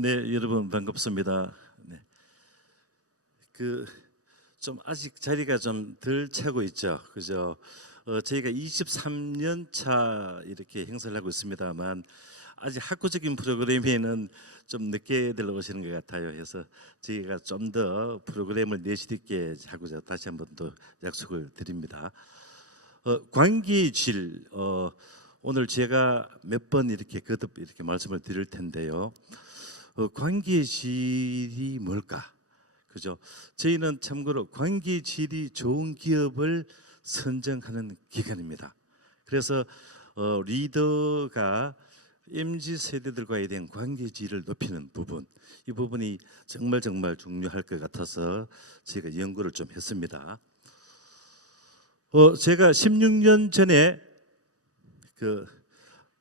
네, 여러분 반갑습니다. 네. 좀 아직 자리가 좀 덜 차고 있죠. 그죠? 저희가 23년 차 이렇게 행사를 하고 있습니다만 아직 학구적인 프로그램에는 좀 늦게 들어오시는 것 같아요. 그래서 저희가 좀 더 프로그램을 내실 있게 하고자 다시 한번 또 약속을 드립니다. 관계의 질, 오늘 제가 몇 번 이렇게 거듭 이렇게 말씀을 드릴 텐데요. 관계의 질이 뭘까? 그죠? 저희는 참고로 관계의 질이 좋은 기업을 선정하는 기관입니다. 그래서 리더가 MZ 세대들과에 대한 관계의 질을 높이는 부분, 이 부분이 정말 중요할 것 같아서 제가 연구를 좀 했습니다. 제가 16년 전에 그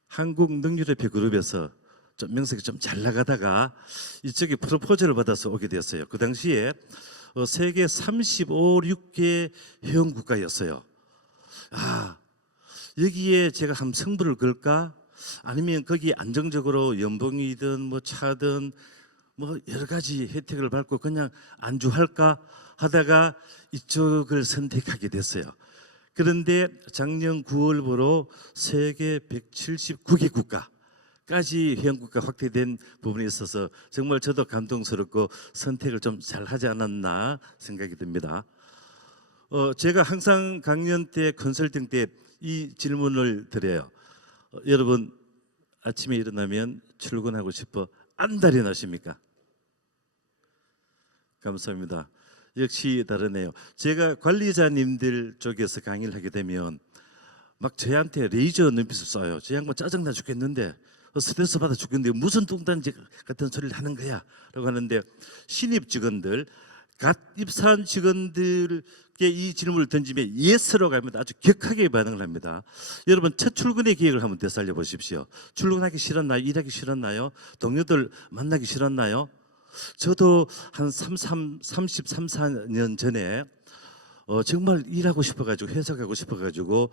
한국능률협회 그룹에서 좀 명색이 좀 잘 나가다가 이쪽에 프로포즈를 받아서 오게 됐어요. 그 당시에 세계 35, 6개 회원 국가였어요. 여기에 제가 한 승부를 걸까? 아니면 거기 안정적으로 연봉이든 뭐 차든 뭐 여러 가지 혜택을 받고 그냥 안주할까 하다가 이쪽을 선택하게 됐어요. 그런데 작년 9월부로 세계 179개 국가까지 회원국가 확대된 부분이 있어서 정말 저도 감동스럽고 선택을 좀 잘하지 않았나 생각이 듭니다. 제가 항상 강연 때 컨설팅 때 이 질문을 드려요. 여러분 아침에 일어나면 출근하고 싶어 안달이 나십니까? 감사합니다. 역시 다르네요. 제가 관리자님들 쪽에서 강의를 하게 되면 막 저한테 레이저 눈빛을 쏴요. 저 양반 짜증나 죽겠는데 스트레스 받아 죽겠는데 무슨 뚱딴지 같은 소리를 하는 거야 라고 하는데, 신입 직원들, 갓 입사한 직원들께 이 질문을 던지면 예스라고 하면 아주 격하게 반응을 합니다. 여러분 첫 출근의 기획을 한번 되살려 보십시오. 출근하기 싫었나요? 일하기 싫었나요? 동료들 만나기 싫었나요? 저도 한 33, 4년 전에 정말 일하고 싶어가지고 회사 가고 싶어가지고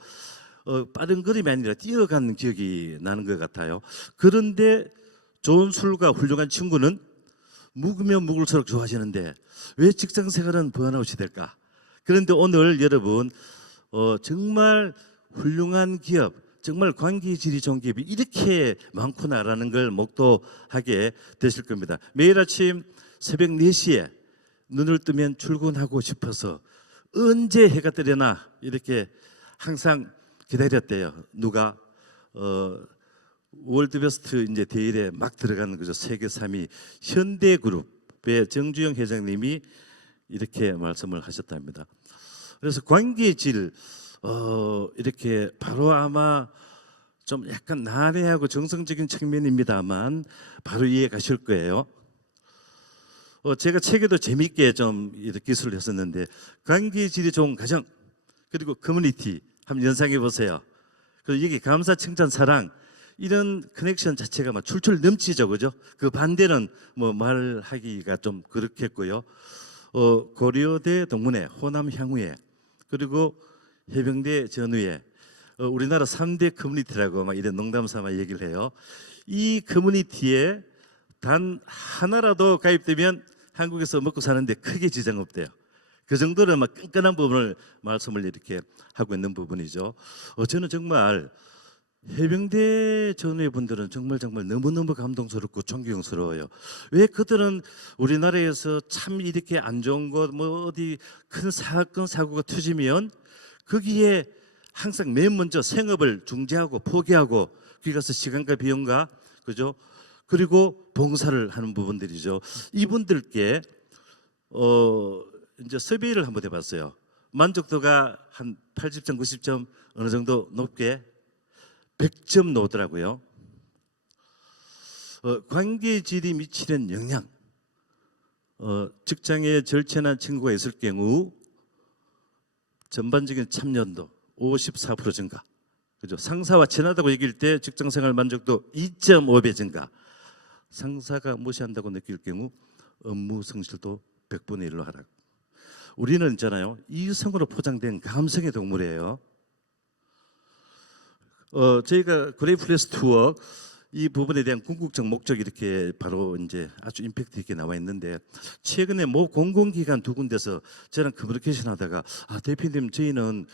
빠른 걸음이 아니라 뛰어가는 기억이 나는 것 같아요. 그런데 좋은 술과 훌륭한 친구는 묵으면 묵을수록 좋아지는데 왜 직장 생활은 번아웃이 될까? 그런데 오늘 여러분 정말 훌륭한 기업, 정말 관계의 질이 좋은 기업이 이렇게 많구나라는 걸 목도하게 되실 겁니다. 매일 아침 새벽 4시에 눈을 뜨면 출근하고 싶어서 언제 해가 뜨려나 이렇게 항상 기다렸대요. 누가 월드베스트 이제 대회에 막 들어가는 거죠. 세계 3위 현대그룹의 정주영 회장님이 이렇게 말씀을 하셨답니다. 그래서 관계의 질, 이렇게 바로 아마 좀 약간 난해하고 정성적인 측면입니다만 바로 이해 가실 거예요. 제가 책에도 재미있게 좀 이렇게 기술을 했었는데, 관계의 질이 좋은 가정 그리고 커뮤니티 한번 연상해 보세요. 그리고 여기 감사, 칭찬, 사랑 이런 커넥션 자체가 막 출출 넘치죠, 그죠? 그 반대는 뭐 말하기가 좀 그렇겠고요. 고려대 동문회, 호남 향후회, 그리고 해병대 전후회, 우리나라 3대 커뮤니티라고 막 이런 농담 삼아 얘기를 해요. 이 커뮤니티에 단 하나라도 가입되면 한국에서 먹고 사는데 크게 지장 없대요. 그 정도로 막 끈끈한 부분을 말씀을 이렇게 하고 있는 부분이죠. 저는 정말 해병대 전후의 분들은 정말 너무너무 감동스럽고 존경스러워요. 왜 그들은 우리나라에서 참 이렇게 안 좋은 것, 뭐 어디 큰 사건 사고가 터지면 거기에 항상 맨 먼저 생업을 중지하고 포기하고 거기 가서 시간과 비용과, 그죠? 그리고 봉사를 하는 부분들이죠. 이분들께 이제 서베이를 한번 해봤어요. 만족도가 한 80점, 90점 어느 정도 높게 100점 나오더라고요. 관계의 질이 미치는 영향, 직장에 절친한 친구가 있을 경우 전반적인 참여도 54% 증가, 그죠? 상사와 친하다고 얘기할 때 직장생활 만족도 2.5배 증가, 상사가 무시한다고 느낄 경우 업무 성실도 100분의 1로 하락. 우리는 있잖아요, 이성으로 포장된 감성의 동물이에요. 저희가 그레이프레스 투어 이 부분에 대한 궁극적 목적이 이렇게 바로 이제 아주 임팩트 있게 나와 있는데, 최근에 모 공공기관 두 군데서 저랑 커뮤니케이션 하다가 대표님 저희는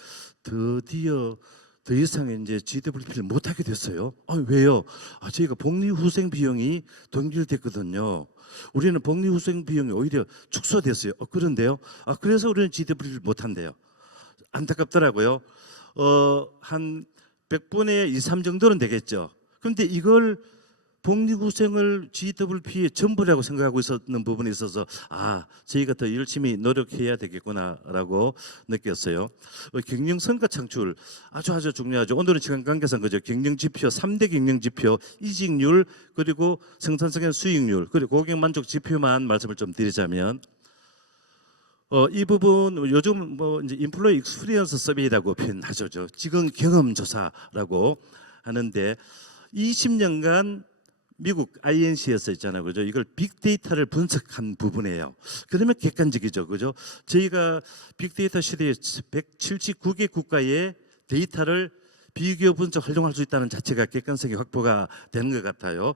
드디어 더 이상 이제 GWP를 못 하게 됐어요. 왜요? 저희가 복리후생 비용이 동결됐거든요. 우리는 복리후생 비용이 오히려 축소됐어요. 그런데요? 그래서 우리는 GWP를 못 한대요. 안타깝더라고요. 한 100분의 2, 3 정도는 되겠죠. 그런데 이걸 복리후생을 GWP의 전부라고 생각하고 있었는 부분이 있어서 저희가 더 열심히 노력해야 되겠구나라고 느꼈어요. 경영성과 창출 아주 중요하죠. 오늘은 시간 관계상 그죠. 경영지표 3대 경영지표 이직률 그리고 생산성의 수익률 그리고 고객 만족 지표만 말씀을 좀 드리자면 이 부분 요즘 이제 인플로이 익스피리언스 서베이라고 표현하죠. 직원 경험 조사라고 하는데 20년간 미국 INC에서 있잖아요, 그죠? 이걸 빅데이터를 분석한 부분이에요. 그러면 객관적이죠, 그죠? 저희가 빅데이터 시대에 179개 국가의 데이터를 비교 분석 활용할 수 있다는 자체가 객관성이 확보가 되는 것 같아요.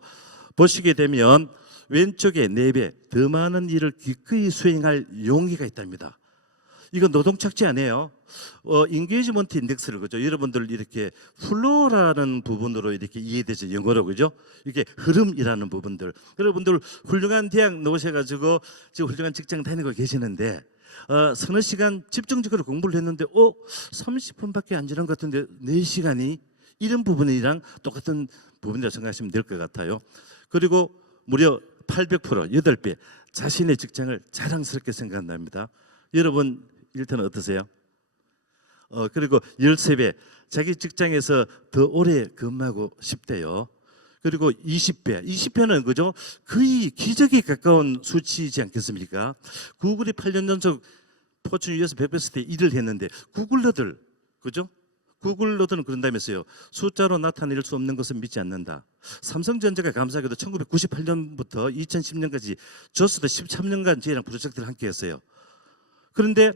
보시게 되면 왼쪽에 4배 더 많은 일을 기꺼이 수행할 용의가 있답니다. 이건 노동 착취 아니에요. 인게이지먼트 인덱스를 그죠? 여러분들 이렇게 플로라는 부분으로 이렇게 이해되죠, 영어로 그죠? 이게 흐름이라는 부분들. 여러분들 훌륭한 대학 나오셔가지고 지금 훌륭한 직장 다니고 계시는데 서너 시간 집중적으로 공부를 했는데 30분밖에 안 지난 것 같은데 4시간이 이런 부분이랑 똑같은 부분이라고 생각하시면 될 것 같아요. 그리고 무려 800% 8배 자신의 직장을 자랑스럽게 생각합니다. 여러분 일터는 어떠세요? 그리고 13배 자기 직장에서 더 오래 근무하고 싶대요. 그리고 20배는 그죠? 거의 기적에 가까운 수치이지 않겠습니까? 구글이 8년 연속 포춘 US 100베스트에 1위를 했는데 구글러들 그죠? 구글러들은 그런다면서요. 숫자로 나타낼 수 없는 것은 믿지 않는다. 삼성전자가 감사하게도 1998년부터 2010년까지 저스도 13년간 저희랑 프로젝트를 함께 했어요. 그런데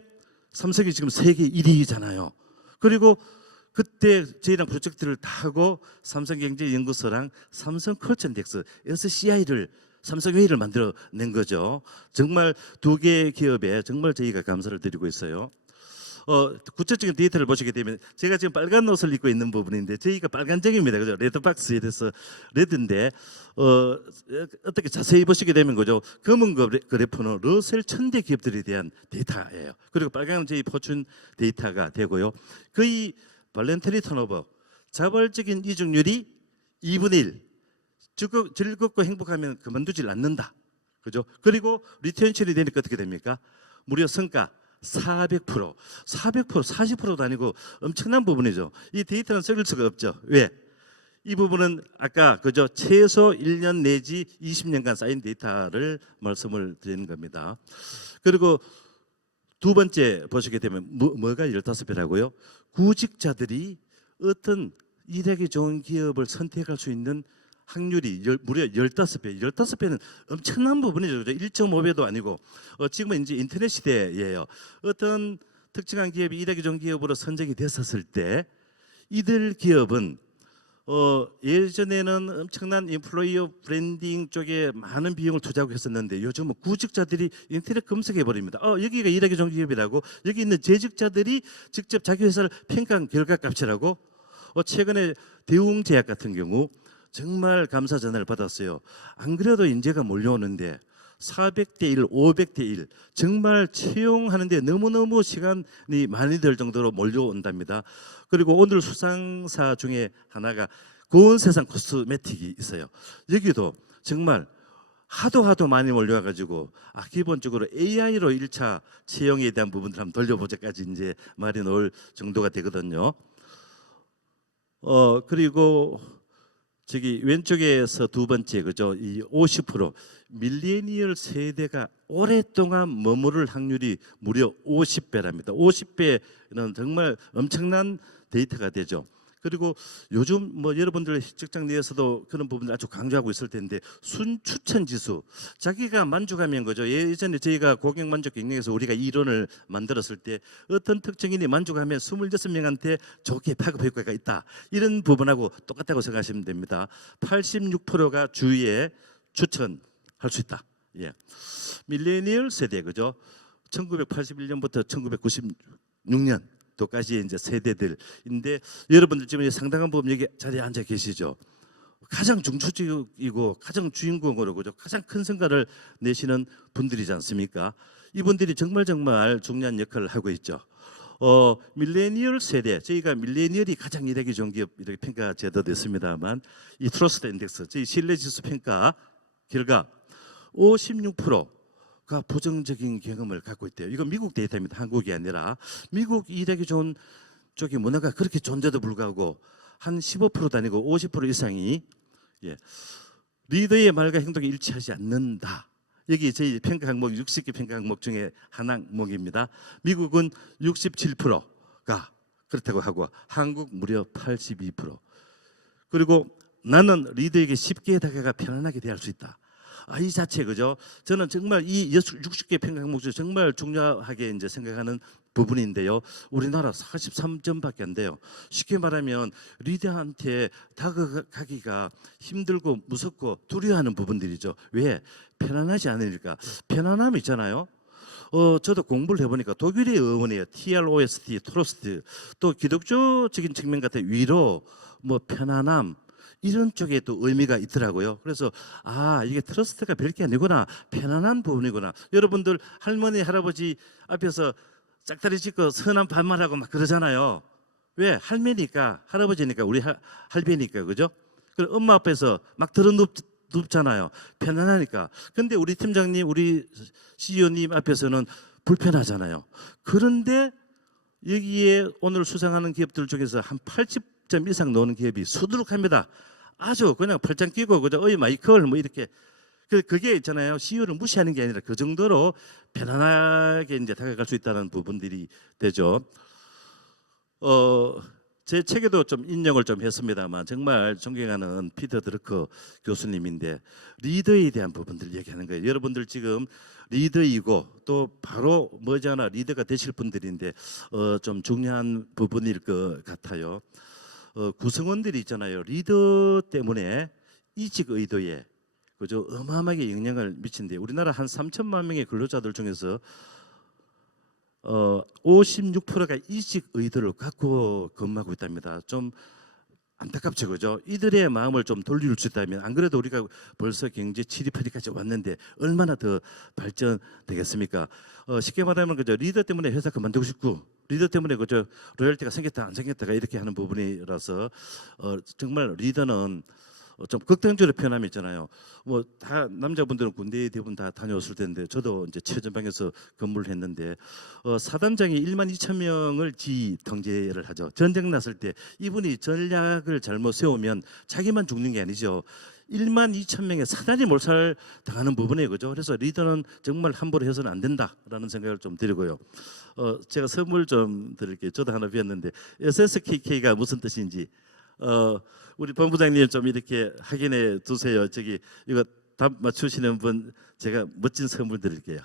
삼성이 지금 세계 1위잖아요. 그리고 그때 저희랑 프로젝트를 다 하고 삼성경제연구소랑 삼성컬처인덱스 SCI를 삼성회의를 만들어낸 거죠. 정말 두 개의 기업에 정말 저희가 감사를 드리고 있어요. 구체적인 데이터를 보시게 되면 제가 지금 빨간 옷을 입고 있는 부분인데 저희가 빨간색입니다. 그죠? 레드박스에 대해서 레드인데 어떻게 자세히 보시게 되면 그죠? 검은 그래프는 러셀 1000대 기업들에 대한 데이터예요. 그리고 빨간은 저희 포춘 데이터가 되고요. 거의 발렌터리 턴오버 자발적인 이직률이 2분의 1 즐겁고 행복하면 그만두질 않는다. 그죠? 그리고 리텐션이 되니까 어떻게 됩니까? 무려 성과 400%, 40%도 아니고 엄청난 부분이죠. 이 데이터는 썩을 수가 없죠. 왜? 이 부분은 아까 그죠? 최소 1년 내지 20년간 쌓인 데이터를 말씀을 드리는 겁니다. 그리고 두 번째 보시게 되면 뭐가 15배라고요? 구직자들이 어떤 일하기 좋은 기업을 선택할 수 있는 확률이 무려 15배. 15배는 엄청난 부분이죠. 1.5배도 아니고 지금은 이제 인터넷 시대예요. 어떤 특정한 기업이 일하기 좋은 기업으로 선정이 됐었을 때 이들 기업은 예전에는 엄청난 인플로이어 브랜딩 쪽에 많은 비용을 투자하고 했었는데 요즘은 구직자들이 인터넷 검색해 버립니다. 여기가 일하기 좋은 기업이라고 여기 있는 재직자들이 직접 자기 회사를 평가한 결과값이라고 최근에 대웅제약 같은 경우 정말 감사 전화를 받았어요. 안 그래도 인재가 몰려오는데 400대 1, 500대 1 정말 채용하는데 너무너무 시간이 많이 들 정도로 몰려온답니다. 그리고 오늘 수상사 중에 하나가 고온세상 코스메틱이 있어요. 여기도 정말 하도 많이 몰려와가지고 기본적으로 AI로 1차 채용에 대한 부분들 한번 돌려보자까지 이제 말이 나올 정도가 되거든요. 그리고 저기 왼쪽에서 두 번째 그죠? 이 50% 밀레니얼 세대가 오랫동안 머무를 확률이 무려 50배랍니다. 50배는 정말 엄청난 데이터가 되죠. 그리고 요즘 뭐 여러분들 직장 내에서도 그런 부분을 아주 강조하고 있을 텐데 순추천 지수, 자기가 만족하면 거죠. 예전에 저희가 고객 만족 경영에서 우리가 이론을 만들었을 때 어떤 특정인이 만족하면 26명한테 좋게 파급 효과가 있다, 이런 부분하고 똑같다고 생각하시면 됩니다. 86%가 주위에 추천할 수 있다. 예. 밀레니얼 세대, 그죠? 1981년부터 1996년 또까지 이제 세대들인데, 여러분들 지금 상당한 부분 여기 자리에 앉아 계시죠. 가장 중추적이고 가장 주인공으로, 그죠, 가장 큰 성과를 내시는 분들이지 않습니까? 이분들이 정말 중요한 역할을 하고 있죠. 밀레니얼 세대, 저희가 밀레니얼이 가장 일하기 좋은 기업 이렇게 평가 제도됐습니다만, 이 트러스트 인덱스, 저희 신뢰지수 평가 결과 56%가 부정적인 경험을 갖고 있대요. 이건 미국 데이터입니다. 한국이 아니라. 미국 일하기 좋은 쪽이 문화가 그렇게 좋은데도 불구하고 한 15%도 아니고 50% 이상이 리더의 말과 행동이 일치하지 않는다. 여기 저희 평가 항목 60개 평가 항목 중에 한 항목입니다. 미국은 67%가 그렇다고 하고 한국 무려 82%. 그리고 나는 리더에게 쉽게 다가가 편안하게 대할 수 있다. 이 자체, 그죠? 저는 정말 이 60개 평가 항목 중에 정말 중요하게 이제 생각하는 부분인데요. 우리나라 43점밖에 안 돼요. 쉽게 말하면 리더한테 다가가기가 힘들고 무섭고 두려워하는 부분들이죠. 왜? 편안하지 않으니까. 편안함이 있잖아요. 저도 공부를 해보니까 독일의 어원이에요. TROST, 트러스트. 또 기독교적인 측면 같은 위로, 뭐 편안함, 이런 쪽에 또 의미가 있더라고요. 그래서 이게 트러스트가 별게 아니구나, 편안한 부분이구나. 여러분들 할머니 할아버지 앞에서 짝다리 짚고 선한 반말하고 막 그러잖아요. 왜? 할매니까, 할아버지니까, 우리 할배니까, 그죠? 그리고 엄마 앞에서 막 들어눕잖아요. 편안하니까. 근데 우리 팀장님, 우리 CEO님 앞에서는 불편하잖아요. 그런데 여기에 오늘 수상하는 기업들 중에서 한 80점 이상 넣는 기업이 수두룩합니다. 아주 그냥 팔짱 끼고, 그죠? 마이클 뭐 이렇게. 그게 있잖아요. CEO를 무시하는 게 아니라 그 정도로 편안하게 이제 다가갈 수 있다는 부분들이 되죠. 제 책에도 좀 인용을 좀 했습니다만, 정말 존경하는 피터 드러커 교수님인데 리더에 대한 부분들 얘기하는 거예요. 여러분들 지금 리더이고 또 바로 머지않아 리더가 되실 분들인데 좀 중요한 부분일 것 같아요. 구성원들이 있잖아요. 리더 때문에 이직 의도에, 그죠, 어마어마하게 영향을 미친데, 우리나라 한 3천만 명의 근로자들 중에서 56%가 이직 의도를 갖고 근무하고 있답니다. 좀 안타깝죠, 그죠? 이들의 마음을 좀 돌릴 수 있다면, 안 그래도 우리가 벌써 경제 7위, 8위까지 왔는데 얼마나 더 발전되겠습니까? 쉽게 말하면, 그죠, 리더 때문에 회사 그만두고 싶고, 리더 때문에, 그죠, 로열티가 생겼다 안 생겼다가 이렇게 하는 부분이라서 정말 리더는 좀 극단적으로 표현하면 있잖아요. 뭐 다 남자분들은 군대에 대부분 다 다녀왔을 텐데, 저도 이제 최전방에서 근무를 했는데 사단장이 1만 2천 명을 지휘 통제를 하죠. 전쟁 났을 때 이분이 전략을 잘못 세우면 자기만 죽는 게 아니죠. 1만 2천 명의 사단이 몰살 당하는 부분이에요, 그죠? 그래서 리더는 정말 함부로 해서는 안 된다라는 생각을 좀 드리고요. 제가 선물 좀 드릴게요. 저도 하나 배웠는데 SSKK가 무슨 뜻인지 우리 본부장님 좀 이렇게 확인해 두세요. 저기 이거 답 맞추시는 분 제가 멋진 선물 드릴게요.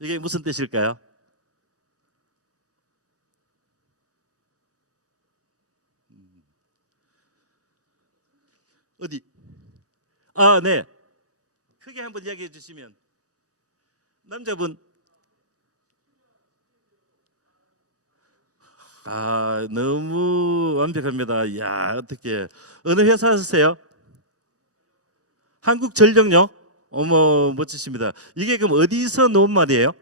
이게 무슨 뜻일까요? 어디? 네. 크게 한번 이야기해 주시면. 남자분. 너무 완벽합니다. 야, 어떻게 어느 회사 하세요? 한국전력요? 어머, 멋지십니다. 이게 그럼 어디서 나온 말이에요?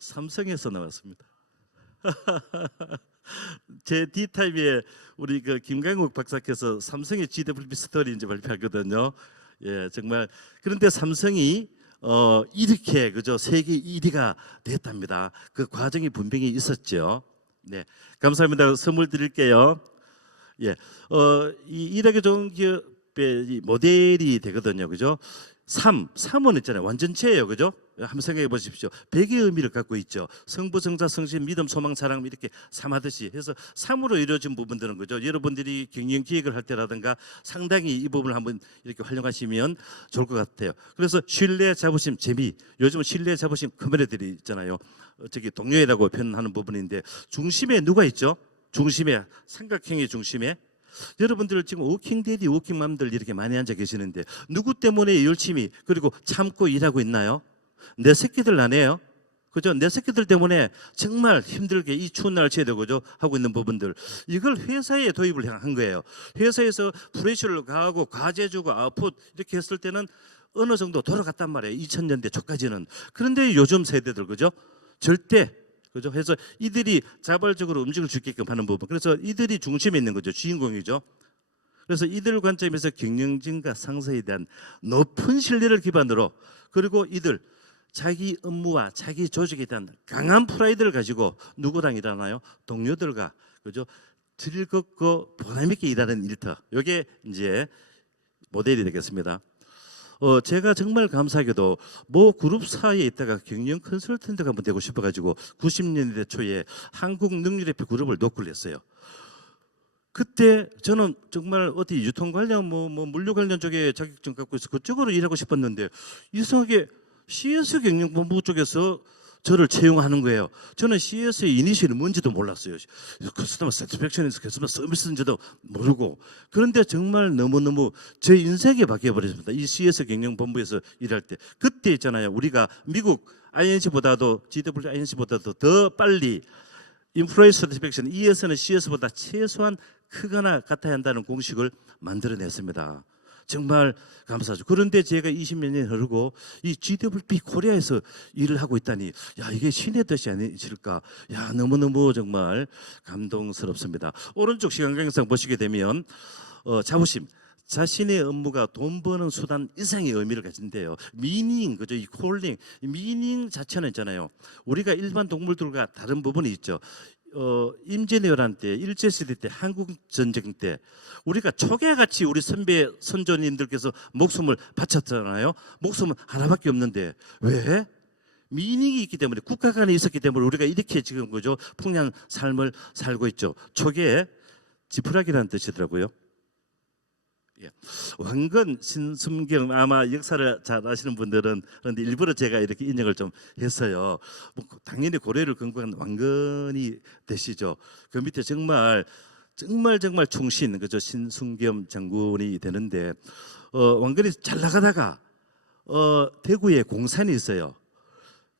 삼성에서 나왔습니다. 제 D타임에 우리 그 김강욱 박사께서 삼성의 GWP 스토리 이제 발표하거든요. 예, 정말. 그런데 삼성이 이렇게, 그죠, 세계 1위가 됐답니다. 그 과정이 분명히 있었죠. 네, 감사합니다. 선물 드릴게요. 예, 이 일하기 좋은 기업의 이 모델이 되거든요, 그죠? 3은 있잖아요. 완전체예요, 그죠? 한번 생각해 보십시오. 100의 의미를 갖고 있죠. 성부, 성자, 성신, 믿음, 소망, 사랑 이렇게 삼하듯이 해서 삼으로 이루어진 부분들은 거죠. 여러분들이 경영 기획을 할 때라든가 상당히 이 부분을 한번 이렇게 활용하시면 좋을 것 같아요. 그래서 신뢰, 자부심, 재미. 요즘은 신뢰, 자부심 커뮤니티들이 있잖아요. 저기 동료애라고 표현하는 부분인데 중심에 누가 있죠? 중심에 삼각형의 중심에 여러분들 지금 워킹데디, 워킹맘들 이렇게 많이 앉아 계시는데 누구 때문에 열심히 그리고 참고 일하고 있나요? 내 새끼들 아니에요? 그죠? 내 새끼들 때문에 정말 힘들게 이 추운 날씨에 그죠? 하고 있는 부분들 이걸 회사에 도입을 한 거예요. 회사에서 프레셔를 가하고 과제 주고 아웃풋 이렇게 했을 때는 어느 정도 돌아갔단 말이에요. 2000년대 초까지는. 그런데 요즘 세대들 그죠? 절대 그죠? 해서 이들이 자발적으로 움직일 수 있게끔 하는 부분. 그래서 이들이 중심에 있는 거죠. 주인공이죠. 그래서 이들 관점에서 경영진과 상사에 대한 높은 신뢰를 기반으로 그리고 이들 자기 업무와 자기 조직에 대한 강한 프라이드를 가지고 누구랑 일하나요? 동료들과 그죠? 즐겁고 보람 있게 일하는 일터. 이게 이제 모델이 되겠습니다. 제가 정말 감사하게도 모 그룹사에 있다가 경영 컨설턴트가 한번 되고 싶어가지고 90년대 초에 한국능률대표 그룹을 노크를 했어요. 그때 저는 정말 어디 유통 관련 뭐 물류 관련 쪽에 자격증 갖고 있어 그쪽으로 일하고 싶었는데 이상하게 CS 경영본부 쪽에서 저를 채용하는 거예요. 저는 CS의 이니셜이 뭔지도 몰랐어요. 커스터머 세티스팩션에서 커스터머 서비스인지도 모르고. 그런데 정말 너무너무 제 인생이 바뀌어버렸습니다. 이 CS 경영본부에서 일할 때. 그때 있잖아요. 우리가 미국 INC보다도 GW INC보다도 더 빨리 인프로이 서티스팩션 E에서는 CS보다 최소한 크거나 같아야 한다는 공식을 만들어냈습니다. 정말 감사하죠. 그런데 제가 20몇 년 흐르고 이 GWP 코리아에서 일을 하고 있다니 야 이게 신의 뜻이 아니실까. 야 너무너무 정말 감동스럽습니다. 오른쪽 시간강상 보시게 되면 자부심. 자신의 업무가 돈 버는 수단 이상의 의미를 가진대요. 미닝 그죠? 이 콜링 미닝 자체는 있잖아요. 우리가 일반 동물들과 다른 부분이 있죠. 임진왜란 때 일제시대 때 한국 전쟁 때 우리가 초계같이 우리 선배 선조님들께서 목숨을 바쳤잖아요. 목숨은 하나밖에 없는데 왜? 미닝이 있기 때문에 국가간에 있었기 때문에 우리가 이렇게 지금 그죠? 풍요한 삶을 살고 있죠. 초계 지푸라기라는 뜻이더라고요. 예. 왕건 신순경 아마 역사를 잘 아시는 분들은 그런데 일부러 제가 이렇게 인용을 좀 했어요. 뭐 당연히 고려를 건국한 왕건이 되시죠. 그 밑에 정말 충신 그죠 신순겸 장군이 되는데 왕건이 잘 나가다가 대구에 공산이 있어요.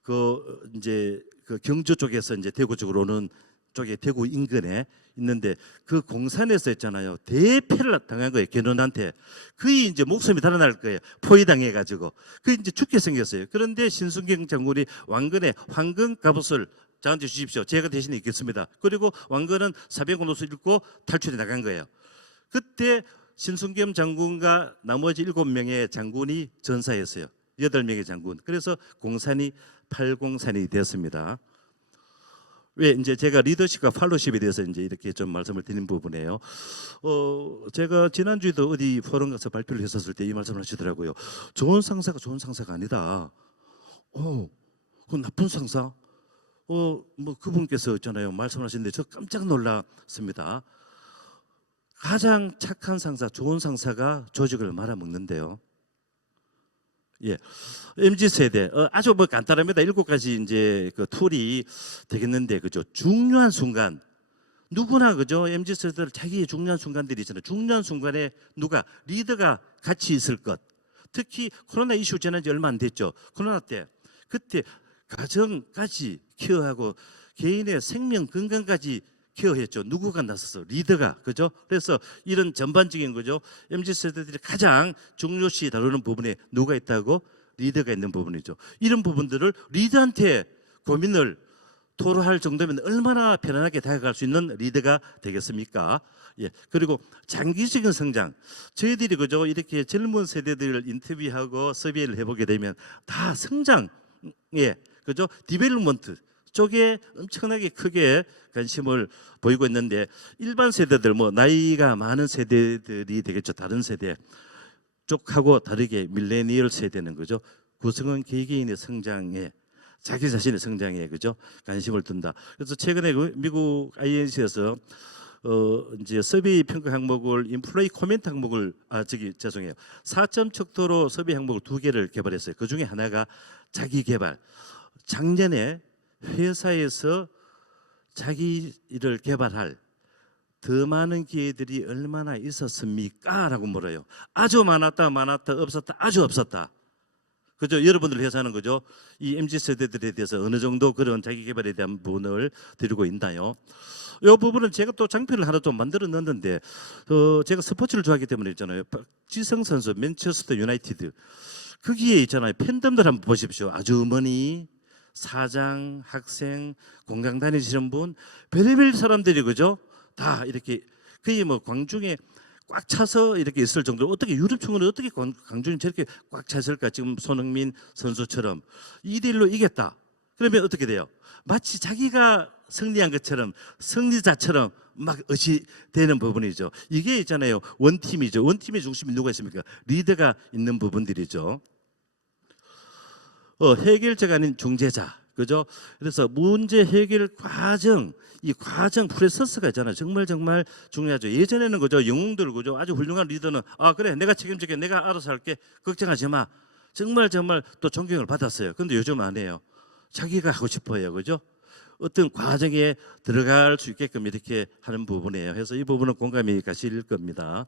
그 이제 그 경주 쪽에서 이제 대구 쪽으로 오는 쪽에 대구 인근에 있는데 그 공산에서 했잖아요. 대패를 당한 거예요. 견훤한테. 그이 이제 목숨이 달아날 거예요. 포위당해 가지고. 그 이제 죽게 생겼어요. 그런데 신순경 장군이 왕건에 황금 갑옷을 저한테 주십시오. 제가 대신에 입겠습니다. 그리고 왕건은 사백원 옷을 입고 탈출해 나간 거예요. 그때 신순경 장군과 나머지 7명의 장군이 전사했어요. 8명의 장군. 그래서 공산이 팔공산이 되었습니다. 왜 이제 제가 리더십과 팔로십에 대해서 이제 이렇게 좀 말씀을 드린 부분이에요. 제가 지난주에도 어디 포럼 가서 발표를 했었을 때 이 말씀을 하시더라고요. 좋은 상사가 좋은 상사가 아니다. 그 나쁜 상사? 뭐 그분께서 있잖아요. 말씀하시는데 저 깜짝 놀랐습니다. 가장 착한 상사, 좋은 상사가 조직을 말아먹는데요. 예, MZ 세대 아주 뭐 간단합니다. 7가지 이제 그 툴이 되겠는데 그죠? 중요한 순간 누구나 그죠? MZ 세대들 자기의 중요한 순간들이 있잖아요. 중요한 순간에 누가 리더가 같이 있을 것. 특히 코로나 이슈 지난 지 얼마 안 됐죠. 코로나 때 그때 가정까지 케어하고 개인의 생명 건강까지 케어했죠. 누구가 나서서 리더가 그죠? 그래서 이런 전반적인 거죠. MZ 세대들이 가장 중요시 다루는 부분에 누가 있다고 리더가 있는 부분이죠. 이런 부분들을 리더한테 고민을 토로할 정도면 얼마나 편안하게 다가갈 수 있는 리더가 되겠습니까? 예. 그리고 장기적인 성장. 저희들이 그죠? 이렇게 젊은 세대들을 인터뷰하고 서베이를 해보게 되면 다 성장에 그죠? 디벨롭먼트 쪽에 엄청나게 크게 관심을 보이고 있는데 일반 세대들 뭐 나이가 많은 세대들이 되겠죠. 다른 세대 쪽하고 다르게 밀레니얼 세대는 거죠. 구성원 개개인의 성장에 자기 자신의 성장에 그죠 관심을 둔다. 그래서 최근에 그 미국 INC에서 이제 서베이 평가 항목을 인플레이 코멘트 항목을 죄송해요 4점 척도로 서베이 항목을 2개를 개발했어요. 그 중에 하나가 자기 개발. 작년에 회사에서 자기 일을 개발할 더 많은 기회들이 얼마나 있었습니까? 라고 물어요. 아주 많았다, 없었다, 아주 없었다. 그죠? 여러분들 회사는 그죠? 이 MZ 세대들에 대해서 어느 정도 그런 자기 개발에 대한 부분을 드리고 있나요? 이 부분은 제가 또 장표를 하나 좀 만들어 넣었는데 제가 스포츠를 좋아하기 때문에 있잖아요. 박지성 선수 맨체스터 유나이티드 거기에 있잖아요. 팬덤들 한번 보십시오. 아주머니, 사장, 학생, 공장 다니시는 분, 별의별 사람들이 그죠? 다 이렇게 거의 뭐 광중에 꽉 차서 이렇게 있을 정도로 어떻게 유럽 청원을 어떻게 광중이 저렇게 꽉 찼을까? 지금 손흥민 선수처럼 2대1로 이겼다. 그러면 어떻게 돼요? 마치 자기가 승리한 것처럼 승리자처럼 막 의시되는 부분이죠. 이게 있잖아요. 원팀이죠. 원팀의 중심이 누가 있습니까? 리더가 있는 부분들이죠. 해결자가 아닌 중재자. 그죠? 그래서 문제 해결 과정, 이 과정 프로세스가 있잖아요. 정말 중요하죠. 예전에는 그죠? 영웅들 그죠? 아주 훌륭한 리더는 그래 내가 책임질게, 내가 알아서 할게, 걱정하지 마. 정말 또 존경을 받았어요. 그런데 요즘 안 해요. 자기가 하고 싶어요, 그죠? 어떤 과정에 들어갈 수 있게끔 이렇게 하는 부분이에요. 그래서 이 부분은 공감이 가실 겁니다.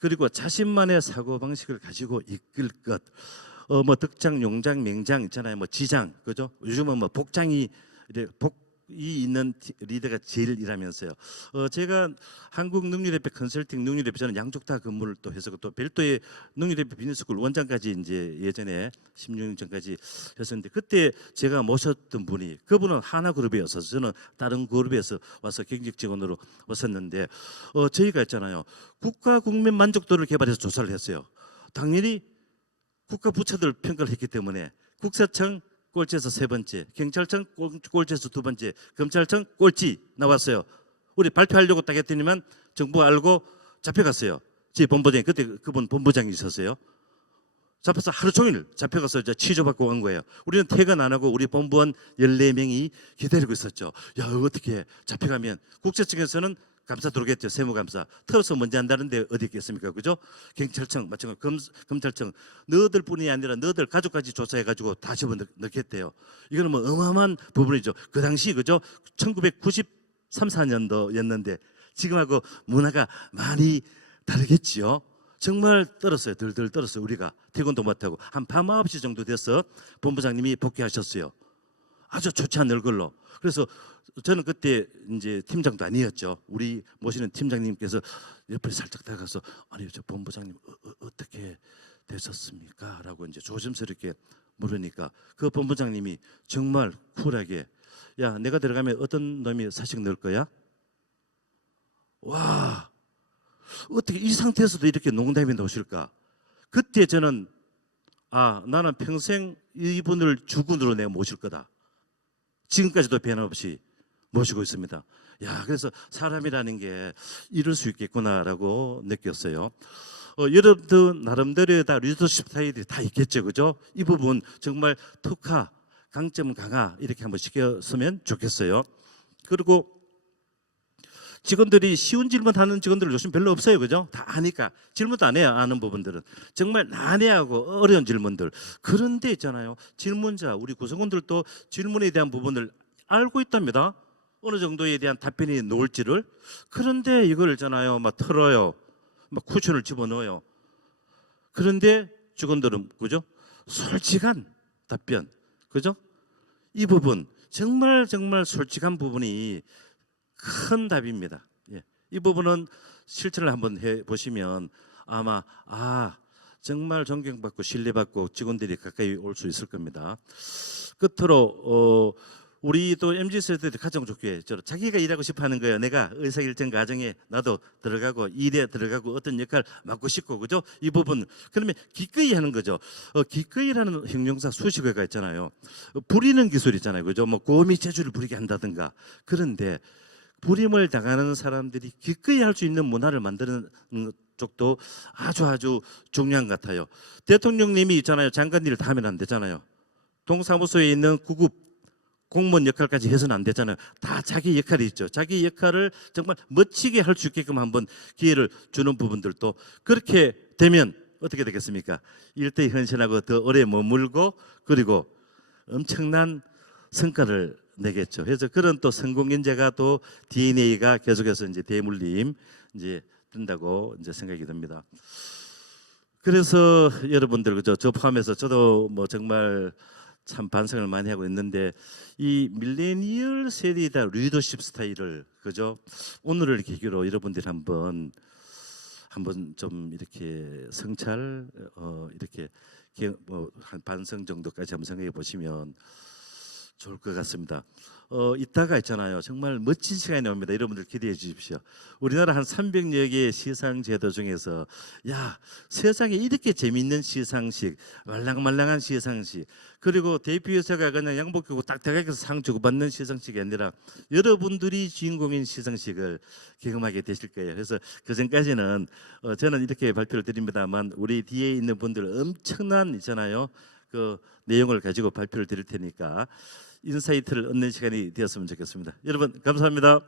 그리고 자신만의 사고 방식을 가지고 이끌 것. 뭐 덕장, 용장, 맹장 있잖아요. 뭐 지장, 그죠? 요즘은 뭐 복장이 있는 리더가 제일이라면서요. 제가 한국 능률협회 컨설팅 능률협회 저는 양쪽 다 근무를 또 해서 또 별도의 능률협회 비즈니스쿨 원장까지 이제 예전에 16년 전까지 했었는데 그때 제가 모셨던 분이 그분은 하나그룹이어서 저는 다른 그룹에서 와서 경직 직원으로 왔었는데 저희가 있잖아요. 국가 국민 만족도를 개발해서 조사를 했어요. 당연히 국가 부처들 평가를 했기 때문에 국세청 꼴찌에서 3번째, 경찰청 꼴찌에서 2번째, 검찰청 꼴찌 나왔어요. 우리 발표하려고 딱 했더니만 정부 알고 잡혀갔어요. 제 본부장이 그때 그분 본부장이 있었어요. 잡혀서 하루 종일 잡혀가서 이제 취조받고 온 거예요. 우리는 퇴근 안 하고 우리 본부원 14명이 기다리고 있었죠. 야 어떻게 잡혀가면 국세청에서는 감사 들어오겠죠. 세무감사. 털어서 먼저 한다는데 어디 있겠습니까? 그죠? 경찰청 마찬가지로 검찰청 너희들뿐이 아니라 너희들 가족까지 조사해가지고 다 집어넣겠대요. 이거는 뭐 어마어마한 부분이죠. 그 당시 그죠? 1993, 4년도였는데 지금하고 문화가 많이 다르겠지요. 정말 떨었어요. 들들 떨었어요. 우리가 퇴근도 못하고 한 밤 9시 정도 돼서 본부장님이 복귀하셨어요. 아주 좋지 않은 얼굴로. 그래서 저는 그때 이제 팀장도 아니었죠. 우리 모시는 팀장님께서 옆에 살짝 다가가서 아니 저 본부장님 어떻게 되셨습니까? 라고 이제 조심스럽게 물으니까 그 본부장님이 정말 쿨하게 야 내가 들어가면 어떤 놈이 사식 넣을 거야? 와 어떻게 이 상태에서도 이렇게 농담이 나오실까? 그때 저는 나는 평생 이분을 주군으로 내가 모실 거다. 지금까지도 변함없이 모시고 있습니다. 야, 그래서 사람이라는 게 이럴 수 있겠구나라고 느꼈어요. 여러분들 나름대로의 다 리더십 스타일이 다 있겠죠, 그죠? 이 부분 정말 특화, 강점 강화 이렇게 한번 시켰으면 좋겠어요. 그리고 직원들이 쉬운 질문하는 직원들 요즘 별로 없어요, 그죠? 다 아니까 질문도 안 해요. 아는 부분들은 정말 난해하고 어려운 질문들. 그런데 있잖아요, 질문자 우리 구성원들도 질문에 대한 부분을 알고 있답니다. 어느 정도에 대한 답변이 나올지를. 그런데 이걸 있잖아요, 막 털어요, 막 쿠션을 집어넣어요. 그런데 직원들은 그죠? 솔직한 답변, 그죠? 이 부분 정말 솔직한 부분이 큰 답입니다. 예. 이 부분은 실천을 한번 해보시면 아마 정말 존경받고 신뢰받고 직원들이 가까이 올 수 있을 겁니다. 끝으로 우리 또 MZ세대들이 가장 좋게 자기가 일하고 싶어하는 거예요. 내가 의사결정 과정에 나도 들어가고 일에 들어가고 어떤 역할 맡고 싶고 그죠? 이 부분 그러면 기꺼이 하는 거죠. 기꺼이라는 형용사 수십 개가 있잖아요. 부리는 기술 있잖아요, 그죠? 뭐 고미 재주를 부리게 한다든가. 그런데 부림을 당하는 사람들이 기꺼이 할 수 있는 문화를 만드는 쪽도 아주 중요한 것 같아요. 대통령님이 있잖아요. 장관 일을 다 하면 안 되잖아요. 동사무소에 있는 구급 공무원 역할까지 해서는 안 되잖아요. 다 자기 역할이 있죠. 자기 역할을 정말 멋지게 할 수 있게끔 한번 기회를 주는 부분들도, 그렇게 되면 어떻게 되겠습니까? 일대 현실하고 더 오래 머물고 그리고 엄청난 성과를 내겠죠. 그래서 그런 또 성공 인재가 또 DNA가 계속해서 이제 대물림 이제 된다고 이제 생각이 듭니다. 그래서 여러분들 그죠? 저 포함해서 저도 뭐 정말 참 반성을 많이 하고 있는데, 이 밀레니얼 세대다 리더십 스타일을 그죠? 오늘을 계기로 여러분들이 한번 좀 이렇게 성찰 이렇게 뭐한 반성 정도까지 한번 생각해 보시면 좋을 것 같습니다. 이따가 있잖아요. 정말 멋진 시간이 옵니다. 여러분들 기대해 주십시오. 우리나라 한 300여 개의 시상 제도 중에서 야, 세상에 이렇게 재미있는 시상식, 말랑말랑한 시상식, 그리고 대표이사가 그냥 양복 입고 딱딱하게 상 주고받는 시상식이 아니라 여러분들이 주인공인 시상식을 경험하게 되실 거예요. 그래서 그 전까지는 저는 이렇게 발표를 드립니다만 우리 뒤에 있는 분들 엄청난 있잖아요. 그 내용을 가지고 발표를 드릴 테니까 인사이트를 얻는 시간이 되었으면 좋겠습니다. 여러분 감사합니다.